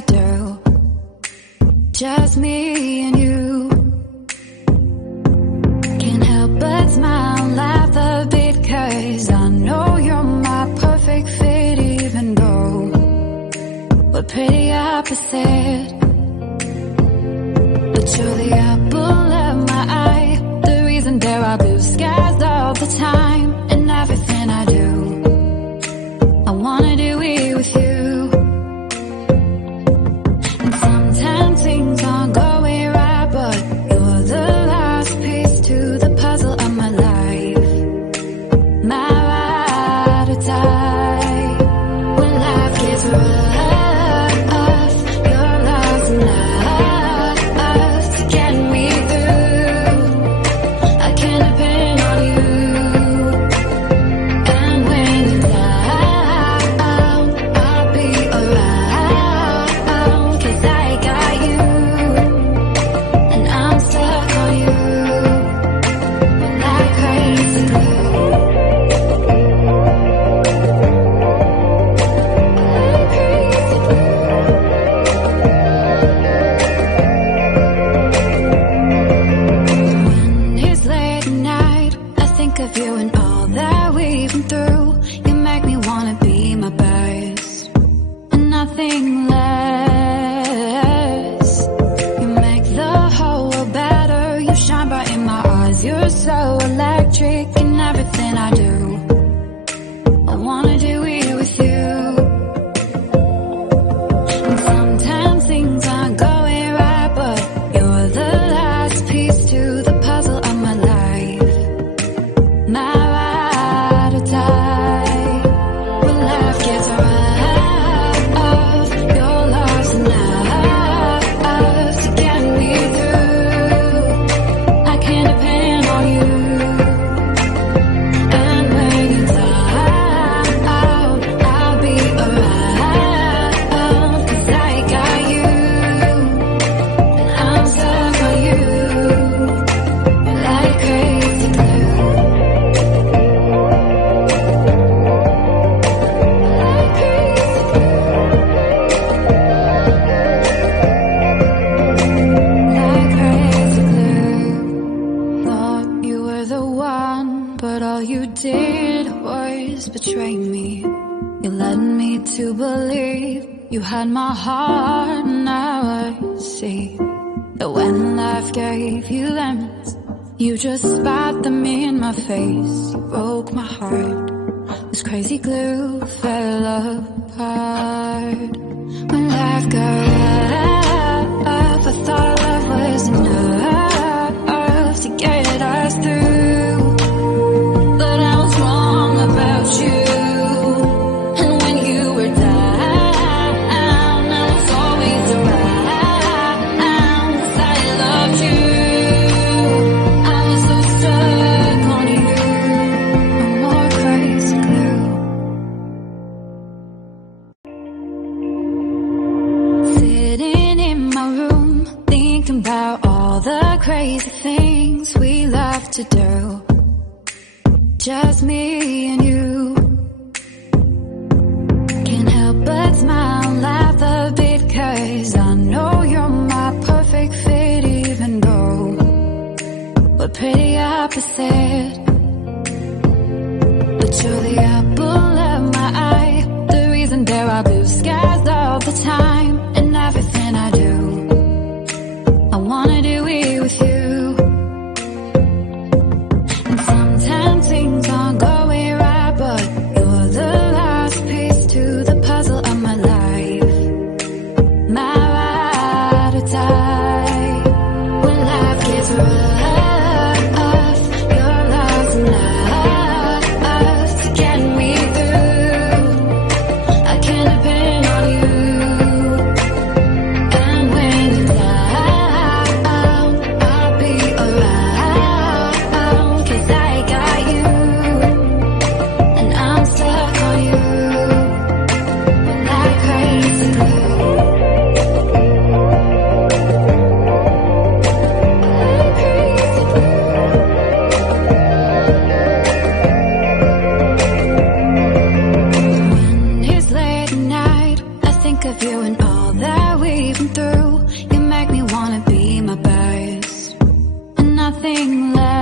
to do, just me and you. Can't help but smile, laugh a bit, 'cause I know you're my perfect fit, even though we're pretty opposite. But you're the apple of my eye, the reason there are blue skies all the time. And everything I do, I wanna do it with you. And sometimes things aren't going right, but you're the last piece to the puzzle of my life. My ride or die. When life gets rough, your love's enough to get me through. I can depend on you. And when you're down, I'll be around, 'cause I got you, and I'm stuck on you like crazy glue. When it's late at night, I think of you and all that we've been through. You make me wanna be my best and nothing less. You make the whole world better. You shine bright in my eyes. You're so electric in everything I do. I wanna do it with you. And sometimes things aren't going right, but you're the last piece to the puzzle of my life. My ride or die. When life gets rough, your love's enough to get me through. I can depend on you. And when you're down, I'll be around, 'cause I got you, and I'm stuck on you like crazy glue. Like crazy glue. Thought you were the one, but all you did was betray me. You led me to believe you had my heart. Now I see that when life gave you lemons, you just spat them in my face. You broke my heart. This crazy glue fell apart. When life got rough, I thought love was enough to get us through. But I was wrong about you. And when you were down, I was always around, 'cause I loved you. I was so stuck on you. No more crazy glue. Sitting in my room, thinking about all the crazy things we love to do, just me and you. Can't help but smile, laugh a bit, 'cause I know you're my perfect fit, even though we're pretty opposite. But you're the apple of my eye, the reason there are blue skies all the time. And everything I do, I wanna do it with you. And sometimes things aren't going right, but you're the last piece to the puzzle of my life. My ride or die. When life gets rough, your love's enough to get me you and all that we've been through. You make me wanna be my best, and nothing less.